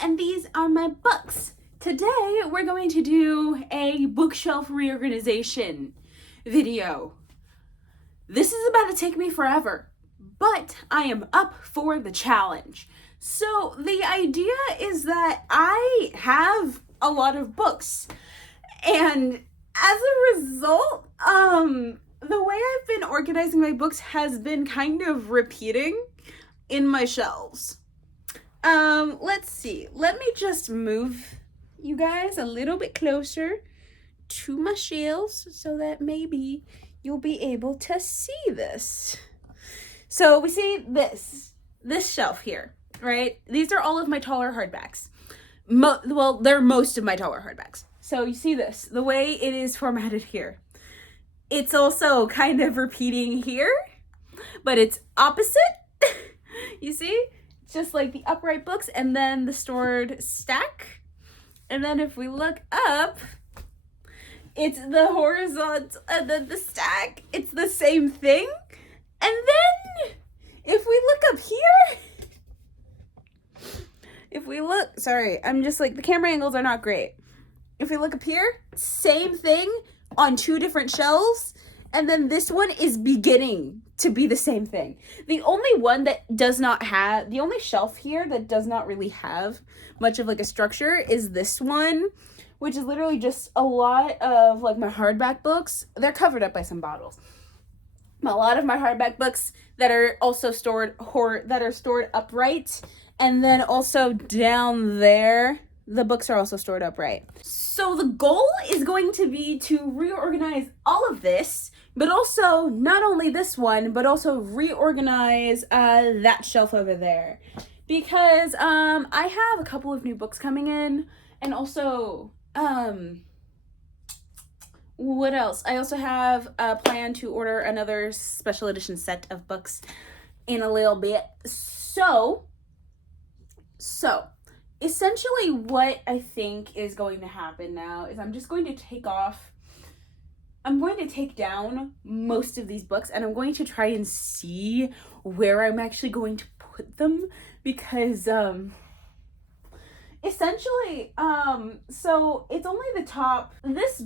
and these are my books. Today we're going to do a bookshelf reorganization video. This is about to take me forever, but I am up for the challenge. So the idea is that I have a lot of books, and as a result, the way I've been organizing my books has been kind of repeating in my shelves. Let's see. Let me just move you guys a little bit closer to my shelves so that maybe you'll be able to see this. So we see this shelf here, right? These are all of my taller hardbacks. Well, they're most of my taller hardbacks. So you see this, the way it is formatted here. It's also kind of repeating here, but it's opposite. You see? Just like the upright books and then the stored stack. And then if we look up, it's the horizontal and then the stack. It's the same thing. And then if we look up here, sorry, I'm just like, the camera angles are not great. If we look up here, same thing on two different shelves. And then this one is beginning to be the same thing. The only shelf here that does not really have much of like a structure is this one, which is literally just a lot of like my hardback books. They're covered up by some bottles. A lot of my hardback books that are also stored upright. And then also down there, the books are also stored upright. So the goal is going to be to reorganize all of this, but also not only this one, but also reorganize that shelf over there. Because I have a couple of new books coming in, and also, what else? I also have a plan to order another special edition set of books in a little bit. So essentially what I think is going to happen now is I'm going to take down most of these books, and I'm going to try and see where I'm actually going to put them, because essentially, so it's only the top. This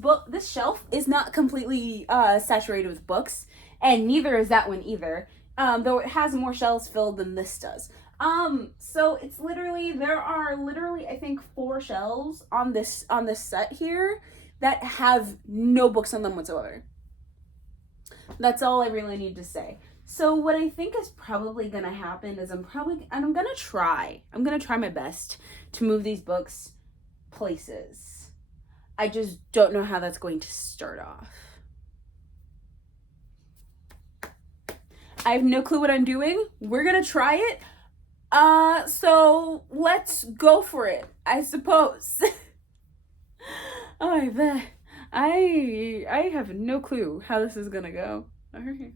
shelf is not completely saturated with books, and neither is that one either, though it has more shelves filled than this does. So it's there are literally, I think, 4 shelves on this set here that have no books on them whatsoever. That's all I really need to say. So what I think is probably gonna happen is I'm gonna try my best to move these books places. I just don't know how that's going to start off. I have no clue what I'm doing. We're gonna try it. So let's go for it, I suppose. Oh, I bet. I have no clue how this is gonna go. All right.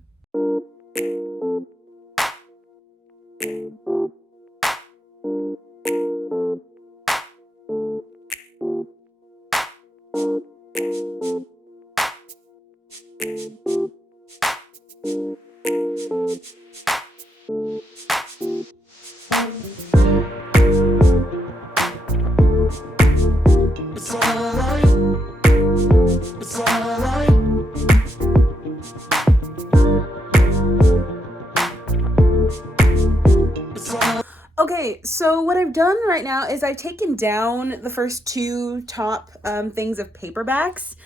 Okay, so what I've done right now is I've taken down the first 2 top things of paperbacks.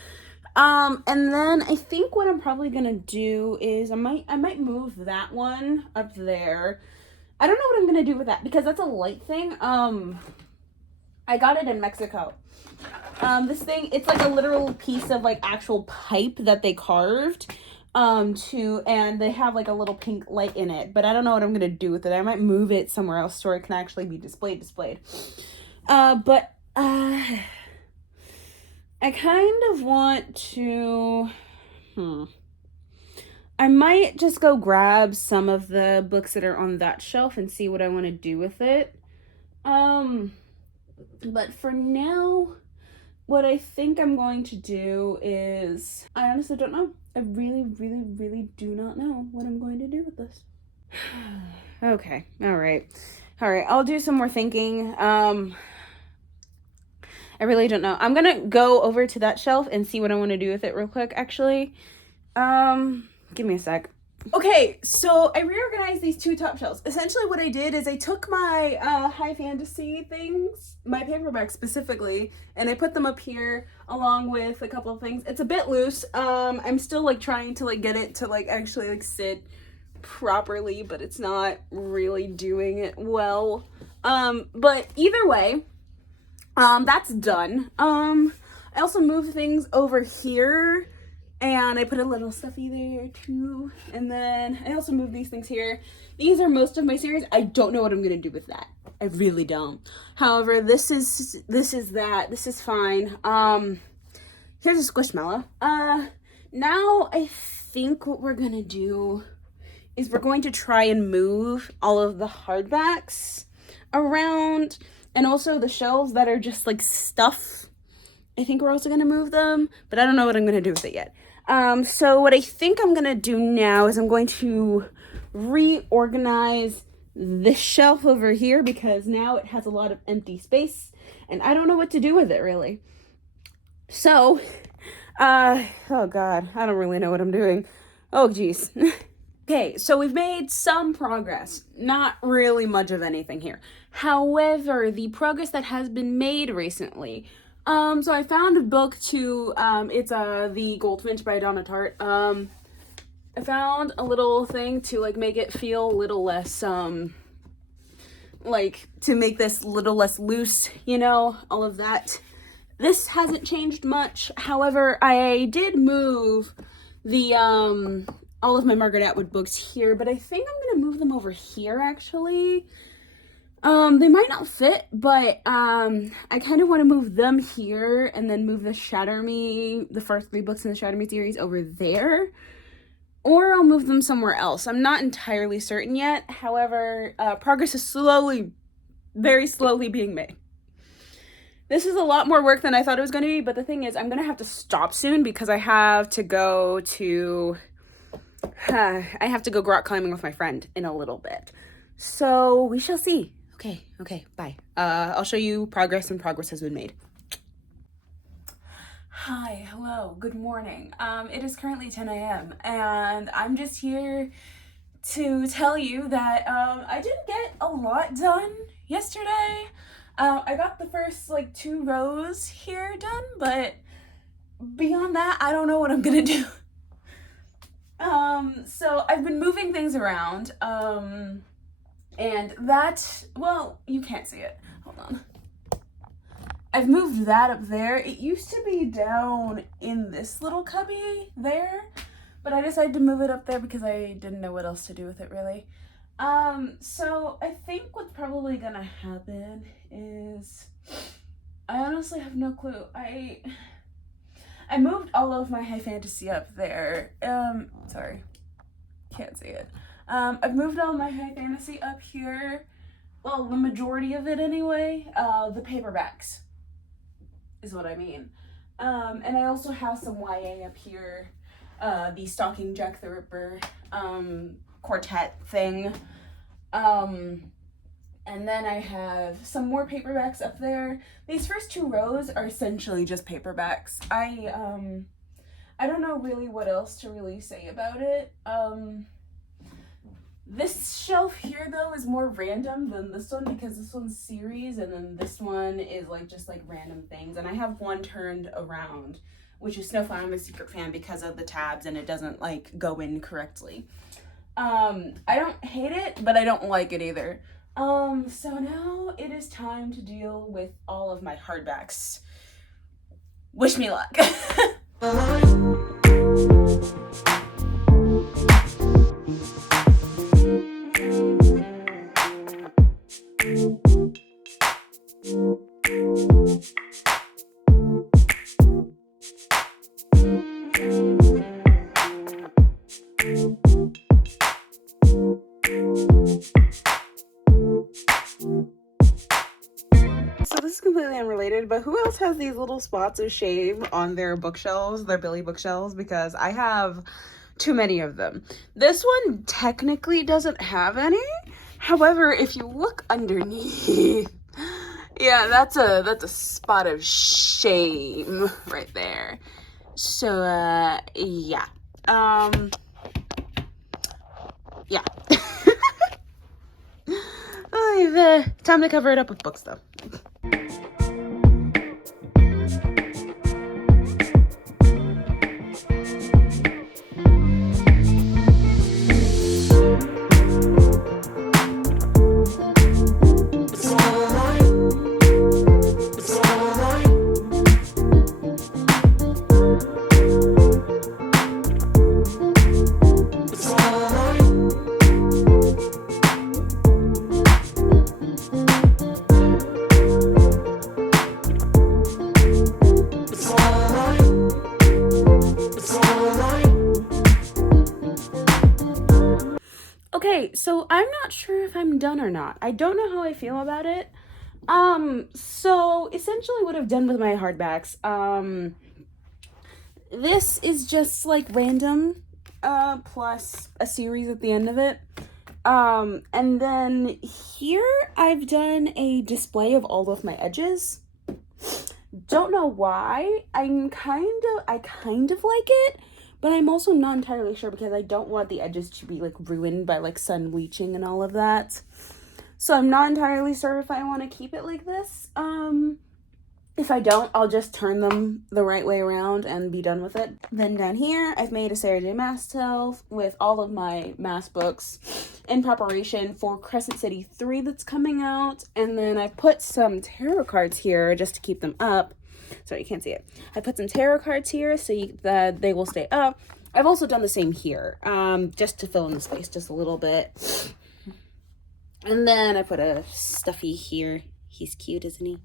And then I think what I'm probably gonna do is I might move that one up there. I don't know what I'm gonna do with that because that's a light thing. I got it in Mexico. This thing, it's like a literal piece of like actual pipe that they carved. And they have like a little pink light in it, but I don't know what I'm gonna do with it. I might move it somewhere else so it can actually be displayed. But I kind of want to, I might just go grab some of the books that are on that shelf and see what I want to do with it. But for now, what I think I'm going to do is, I honestly don't know. I really, really, really do not know what I'm going to do with this. Okay, all right. I'll do some more thinking. I really don't know. I'm gonna go over to that shelf and see what I want to do with it real quick, actually. Give me a sec. Okay, so I reorganized these two top shelves. Essentially what I did is I took my high fantasy things, my paperback specifically, and I put them up here along with a couple of things. It's a bit loose. I'm still like trying to like get it to like actually like sit properly, but it's not really doing it well. But either way, that's done. I also moved things over here. And I put a little stuffy there too. And then I also moved these things here. These are most of my series. I don't know what I'm gonna do with that. I really don't. However, this is that. This is fine. Here's a Squishmallow. Now I think what we're gonna do is we're going to try and move all of the hardbacks around, and also the shelves that are just like stuff. I think we're also gonna move them, but I don't know what I'm gonna do with it yet. So what I think I'm gonna do now is I'm going to reorganize this shelf over here because now it has a lot of empty space and I don't know what to do with it really. So, oh God, I don't really know what I'm doing. Oh geez. Okay, so we've made some progress. Not really much of anything here. However, the progress that has been made recently, so I found a book to, it's, The Goldfinch by Donna Tartt. I found a little thing to, like, make it feel a little less, like, to make this a little less loose, you know, all of that. This hasn't changed much. However, I did move the, all of my Margaret Atwood books here, but I think I'm gonna move them over here, actually. They might not fit, but, I kind of want to move them here and then move the Shatter Me, the first 3 books in the Shatter Me series over there, or I'll move them somewhere else. I'm not entirely certain yet. However, progress is very slowly being made. This is a lot more work than I thought it was going to be, but the thing is, I'm going to have to stop soon because I have to go to, I have to go rock climbing with my friend in a little bit. So, we shall see. Okay, bye. I'll show you progress, and progress has been made. Hi, hello, good morning. It is currently 10 a.m. and I'm just here to tell you that I didn't get a lot done yesterday. I got the first like 2 rows here done, but beyond that, I don't know what I'm gonna do. So I've been moving things around, and that, well, you can't see it. Hold on. I've moved that up there. It used to be down in this little cubby there, but I decided to move it up there because I didn't know what else to do with it, really. So I think what's probably gonna happen is, I honestly have no clue. I moved all of my high fantasy up there. Sorry, can't see it. I've moved all my high fantasy up here. Well, the majority of it anyway. The paperbacks is what I mean. And I also have some YA up here. The Stalking Jack the Ripper quartet thing. And then I have some more paperbacks up there. These first 2 rows are essentially just paperbacks. I don't know really what else to really say about it. This shelf here, though, is more random than this one because this one's series, and then this one is, like, just, like, random things. And I have one turned around, which is Snowflower. I'm a secret fan because of the tabs, and it doesn't, like, go in correctly. I don't hate it, but I don't like it either. So now it is time to deal with all of my hardbacks. Wish me luck. So this is completely unrelated, but who else has these little spots of shame on their bookshelves, their Billy bookshelves? Because I have too many of them. This one technically doesn't have any. However, if you look underneath, Yeah, that's a spot of shame right there. So, yeah. Yeah. Time to cover it up with books, though. Okay, so I'm not sure if I'm done or not. I don't know how I feel about it. So essentially what I've done with my hardbacks, this is just like random, plus a series at the end of it. And then here I've done a display of all of my edges. Don't know why. I kind of like it, but I'm also not entirely sure because I don't want the edges to be like ruined by like sun bleaching and all of that. So I'm not entirely sure if I want to keep it like this. If I don't, I'll just turn them the right way around and be done with it. Then down here, I've made a Sarah J. Maas shelf with all of my Maas books in preparation for Crescent City 3 that's coming out. And then I've put some tarot cards here just to keep them up. Sorry, you can't see it. I put some tarot cards here so that they will stay up. I've also done the same here, just to fill in the space just a little bit. And then I put a stuffy here. He's cute, isn't he?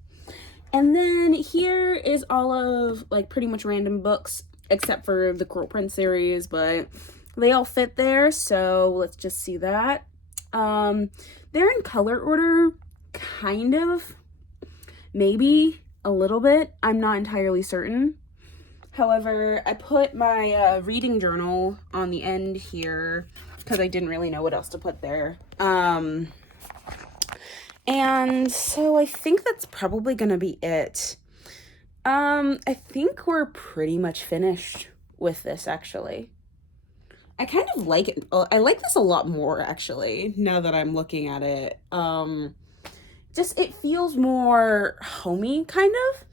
And then here is all of like pretty much random books except for the Coral Prince series, but they all fit there, so let's just see that. They're in color order, kind of, maybe a little bit. I'm not entirely certain. However, I put my reading journal on the end here because I didn't really know what else to put there. And so I think that's probably gonna be it. I think we're pretty much finished with this, actually. I kind of like it. I like this a lot more, actually, now that I'm looking at it. Just, it feels more homey, kind of.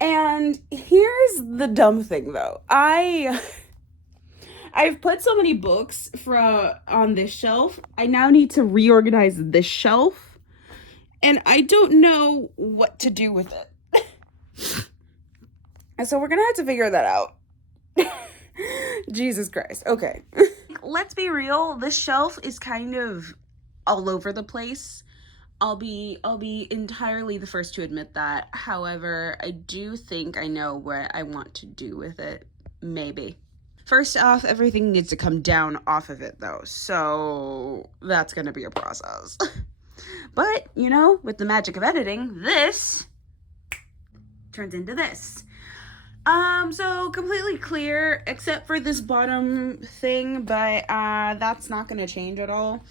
And here's the dumb thing, though. I've put so many books on this shelf. I now need to reorganize this shelf. And I don't know what to do with it. And so we're gonna have to figure that out. Jesus Christ. Okay. Let's be real. This shelf is kind of all over the place. I'll be entirely the first to admit that. However, I do think I know what I want to do with it. Maybe. First off, everything needs to come down off of it, though. So that's gonna be a process. But, you know, with the magic of editing, this turns into this. So completely clear, except for this bottom thing, but that's not going to change at all.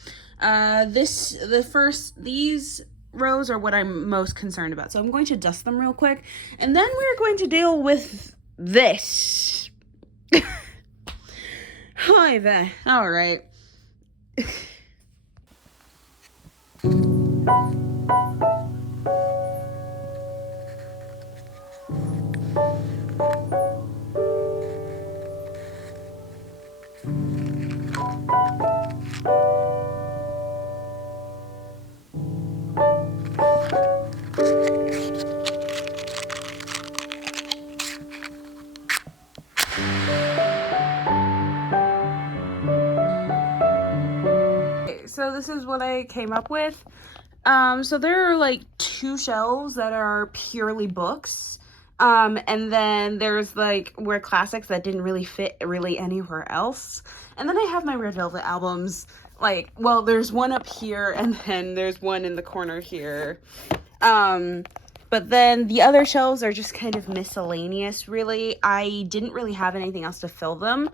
These rows are what I'm most concerned about. So I'm going to dust them real quick, and then we're going to deal with this. Hi there. All right. So this is what I came up with. So there are like 2 shelves that are purely books. And then there's like where classics that didn't really fit really anywhere else. And then I have my Red Velvet albums. Like, well, there's one up here and then there's one in the corner here. But then the other shelves are just kind of miscellaneous, really. I didn't really have anything else to fill them,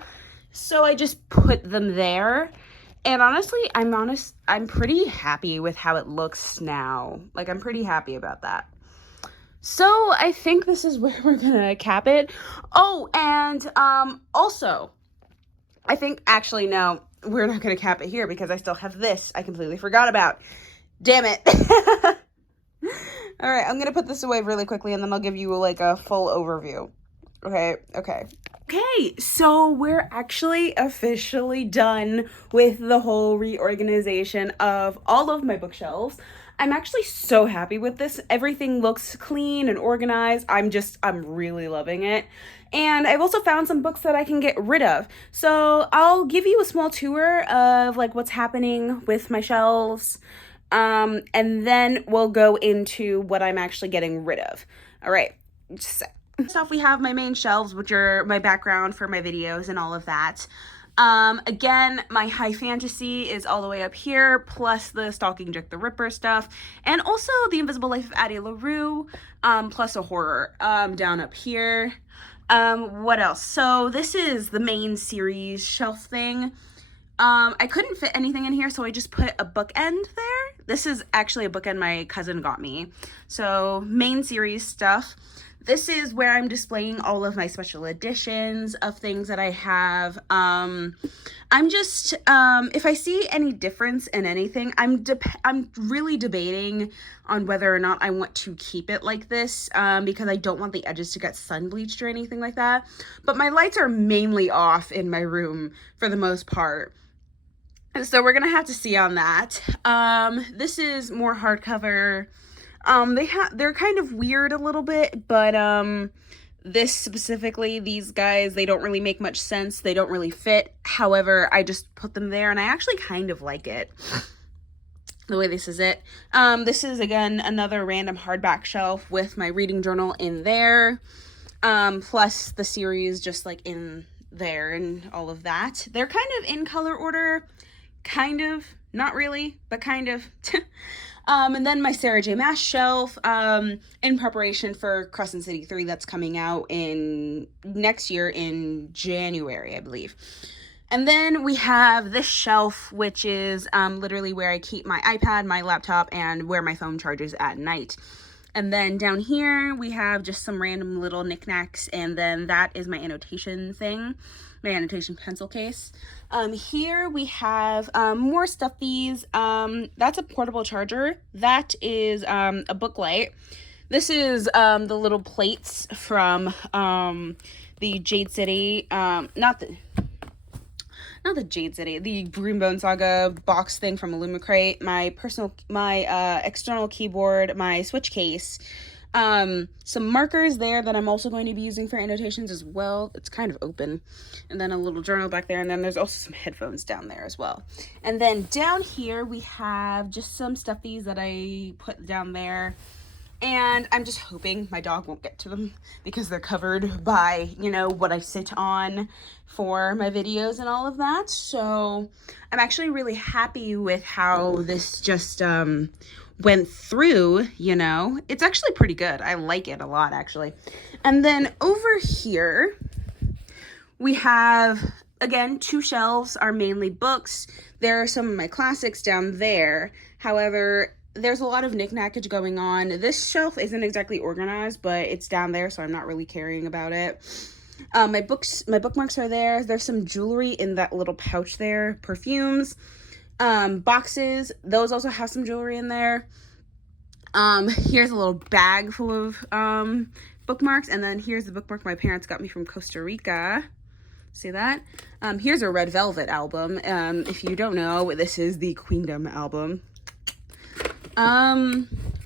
so I just put them there. And honestly, I'm pretty happy with how it looks now. Like, I'm pretty happy about that. So I think this is where we're gonna cap it. Oh, and also, I think, actually, no, we're not gonna cap it here because I still have this I completely forgot about. Damn it. All right, I'm gonna put this away really quickly and then I'll give you like a full overview. Okay, so we're actually officially done with the whole reorganization of all of my bookshelves. I'm actually so happy with this. Everything looks clean and organized. I'm really loving it. And I've also found some books that I can get rid of. So I'll give you a small tour of like what's happening with my shelves. And then we'll go into what I'm actually getting rid of. All right. First off, we have my main shelves, which are my background for my videos and all of that. Again, my high fantasy is all the way up here, plus the Stalking Jack the Ripper stuff, and also The Invisible Life of Addie LaRue, plus a horror, down up here. What else? So this is the main series shelf thing. I couldn't fit anything in here, so I just put a bookend there. This is actually a bookend my cousin got me. So main series stuff. This is where I'm displaying all of my special editions of things that I have. I'm just, if I see any difference in anything, I'm really debating on whether or not I want to keep it like this, because I don't want the edges to get sun bleached or anything like that. But my lights are mainly off in my room for the most part. So we're gonna have to see on that. This is more hardcover. They're kind of weird a little bit, but this specifically, these guys, they don't really make much sense. They don't really fit. However, I just put them there and I actually kind of like it. The way this is it. This is again another random hardback shelf with my reading journal in there. Plus the series just like in there and all of that. They're kind of in color order. Kind of, not really, but kind of. And then my Sarah J. Maas shelf, in preparation for Crescent City 3 that's coming out in next year in January, I believe. And then we have this shelf, which is literally where I keep my iPad, my laptop, and where my phone charges at night. And then down here, we have just some random little knickknacks, and then that is my annotation thing, my annotation pencil case. Here we have more stuffies. That's a portable charger. That is a book light. This is the little plates from the Jade City, not the Jade City, the Greenbone Saga box thing from Illumicrate, my external keyboard, my switch case, some markers there that I'm also going to be using for annotations as well. It's kind of open. And then a little journal back there, and then there's also some headphones down there as well. And then down here we have just some stuffies that I put down there. And I'm just hoping my dog won't get to them because they're covered by, you know, what I sit on for my videos and all of that. So I'm actually really happy with how this just went through, you know. It's actually pretty good. I like it a lot, actually. And then over here, we have, again, two shelves are mainly books. There are some of my classics down there. However, there's a lot of knickknackage going on. This shelf isn't exactly organized, but it's down there, so I'm not really caring about it. My bookmarks are there. There's some jewelry in that little pouch there. Perfumes. Boxes. Those also have some jewelry in there. Here's a little bag full of bookmarks. And then here's the bookmark my parents got me from Costa Rica. See that? Here's a Red Velvet album. If you don't know, this is the Queendom album.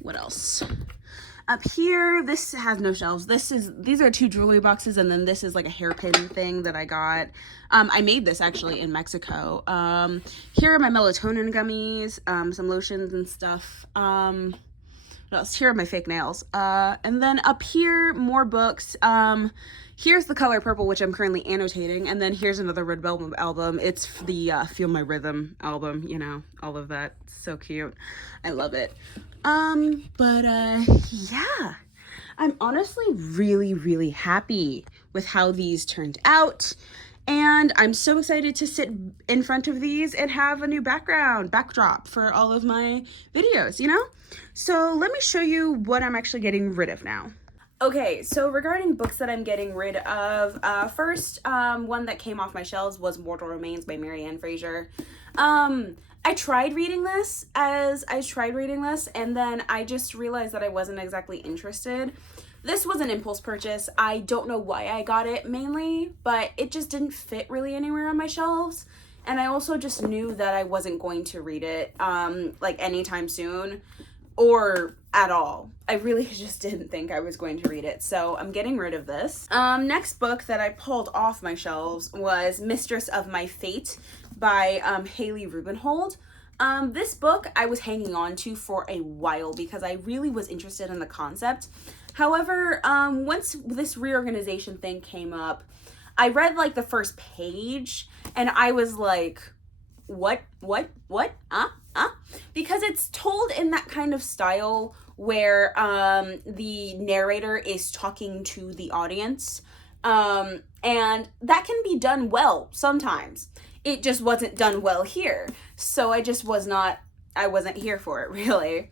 What else? Up here, this has no shelves. These are two jewelry boxes, and then this is like a hairpin thing that I got. I made this actually in Mexico. Here are my melatonin gummies, some lotions and stuff. What else? Here are my fake nails. And then up here, more books. Here's The Color Purple, which I'm currently annotating, and then here's another Red Velvet album. It's the Feel My Rhythm album, you know, all of that. So cute. I love it. Yeah, I'm honestly really, really happy with how these turned out. And I'm so excited to sit in front of these and have a new backdrop for all of my videos, you know? So let me show you what I'm actually getting rid of now. Okay, so regarding books that I'm getting rid of, first one that came off my shelves was Mortal Remains by Marianne Fraser. I tried reading this and then I just realized that I wasn't exactly interested. This was an impulse purchase. I don't know why I got it mainly, but it just didn't fit really anywhere on my shelves. And I also just knew that I wasn't going to read it like anytime soon or at all. I really just didn't think I was going to read it, so I'm getting rid of this. Next book that I pulled off my shelves was Mistress of My Fate by Haley Rubenhold. This book I was hanging on to for a while because I really was interested in the concept. However, once this reorganization thing came up, I read like the first page and I was like, what? Because it's told in that kind of style where the narrator is talking to the audience. And that can be done well sometimes. It just wasn't done well here. So I wasn't here for it really.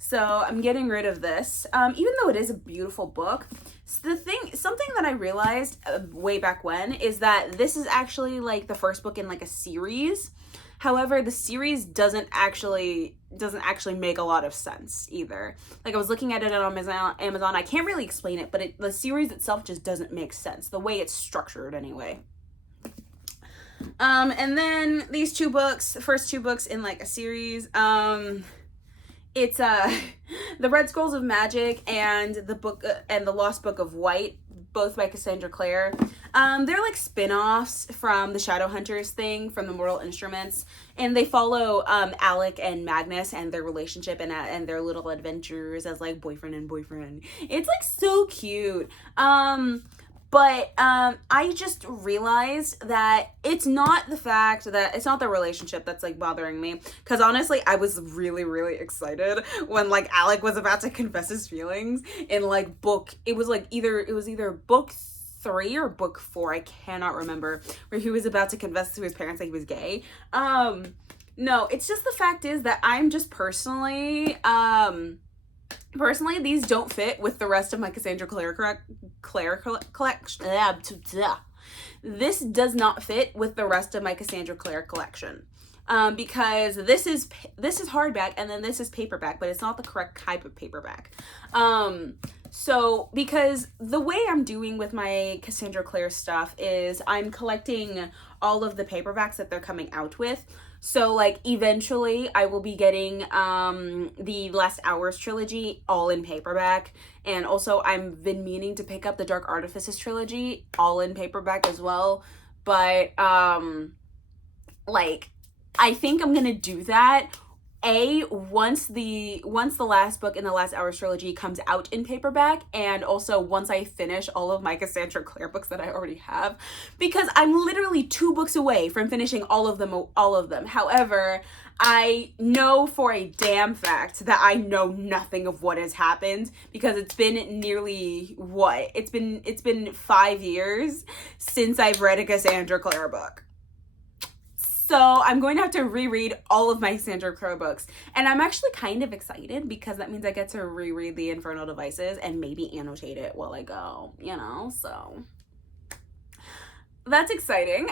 So I'm getting rid of this. Even though it is a beautiful book, something that I realized way back when is that this is actually like the first book in like a series. However, the series doesn't actually make a lot of sense either. Like I was looking at it on Amazon. I can't really explain it, but the series itself just doesn't make sense. The way it's structured anyway. And then these two books, the first two books in like a series, it's The Red Scrolls of Magic and the Lost Book of White, both by Cassandra Clare. They're like spin-offs from the Shadowhunters thing from the Mortal Instruments, and they follow Alec and Magnus and their relationship and their little adventures as like boyfriend and boyfriend. It's like so cute. But I just realized that it's not the relationship that's like bothering me. Because honestly, I was really, really excited when like Alec was about to confess his feelings in like it was either book 3 or book 4, I cannot remember, where he was about to confess to his parents that he was gay. No, it's just the fact is that I'm just personally, these don't fit with the rest of my Cassandra Clare collection. This does not fit with the rest of my Cassandra Clare collection. Because this is hardback and then this is paperback, but it's not the correct type of paperback. So because the way I'm doing with my Cassandra Clare stuff is I'm collecting all of the paperbacks that they're coming out with. So like eventually I will be getting the Last Hours trilogy all in paperback, and also I've been meaning to pick up the Dark Artifices trilogy all in paperback as well, but like I think I'm gonna do that once the last book in the Last Hours trilogy comes out in paperback, and also once I finish all of my Cassandra Clare books that I already have, because I'm literally 2 books away from finishing all of them. However, I know for a damn fact that I know nothing of what has happened, because it's been nearly it's been 5 years since I've read a Cassandra Clare book. So I'm going to have to reread all of my Cassandra Clare books. And I'm actually kind of excited because that means I get to reread The Infernal Devices and maybe annotate it while I go, you know, so that's exciting.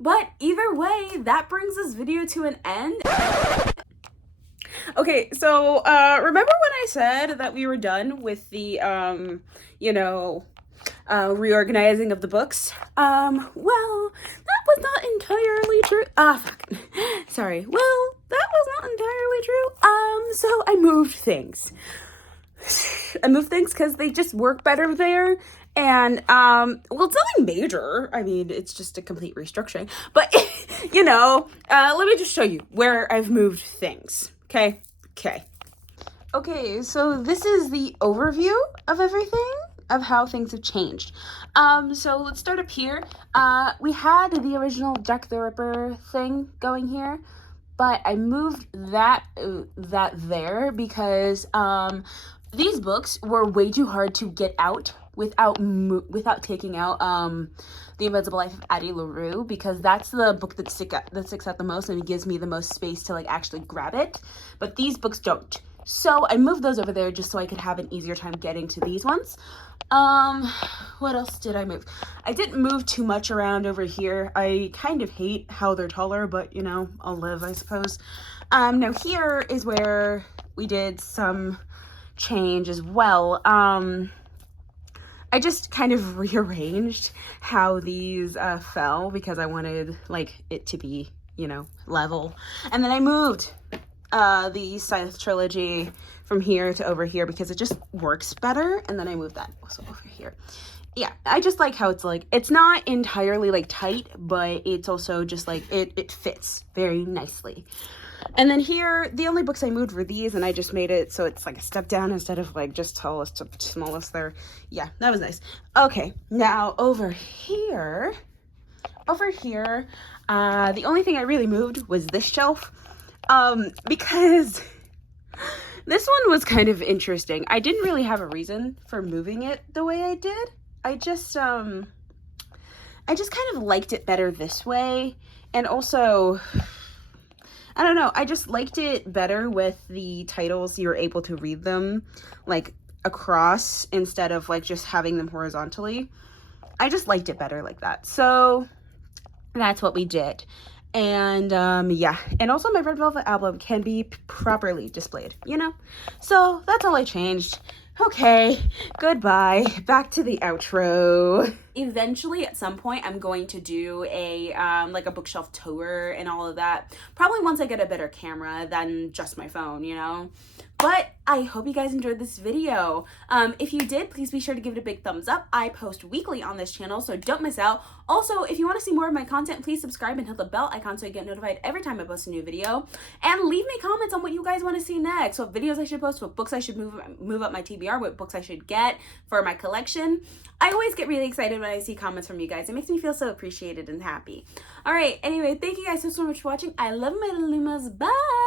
But either way, that brings this video to an end. Okay, so remember when I said that we were done with the, reorganizing of the books? Well, that was not entirely true. Sorry. Well, that was not entirely true. So I moved things. Because they just work better there. And, well, it's nothing major. I mean, it's just a complete restructuring. But, let me just show you where I've moved things. Okay. Okay, so this is the overview of everything, of how things have changed. So let's start up here. We had the original Jack the Ripper thing going here, but I moved that there because these books were way too hard to get out without taking out The Invisible Life of Addie LaRue, because that's the book that sticks out the most and it gives me the most space to like actually grab it. But these books don't. So I moved those over there just so I could have an easier time getting to these ones. What else did I move? I didn't move too much around over here. I kind of hate how they're taller, but you know, I'll live, I suppose. Now here is where we did some change as well. I just kind of rearranged how these fell because I wanted like it to be, you know, level. And then I moved the Scythe trilogy from here to over here because it just works better. And then I moved that also over here. Yeah, I just like how it's like, it's not entirely like tight, but it's also just like, it fits very nicely. And then here, the only books I moved were these, and I just made it so it's like a step down instead of like just tallest to smallest there. Yeah, that was nice. Okay, now over here, the only thing I really moved was this shelf, because this one was kind of interesting. I didn't really have a reason for moving it the way I did. I just kind of liked it better this way, and also, I don't know, I just liked it better with the titles. You're able to read them like across instead of like just having them horizontally. I just liked it better like that. So that's what we did. And yeah, and also my Red Velvet album can be properly displayed, you know? So that's all I changed. Okay, goodbye. Back to the outro. Eventually, at some point, I'm going to do a like a bookshelf tour and all of that. Probably once I get a better camera than just my phone, you know? But I hope you guys enjoyed this video. If you did, please be sure to give it a big thumbs up. I post weekly on this channel, so don't miss out. Also, if you want to see more of my content, please subscribe and hit the bell icon so you get notified every time I post a new video. And leave me comments on what you guys want to see next. What videos I should post, what books I should move up my TBR, what books I should get for my collection. I always get really excited when I see comments from you guys. It makes me feel so appreciated and happy. All right, anyway, thank you guys so much for watching. I love my little Lumas. Bye!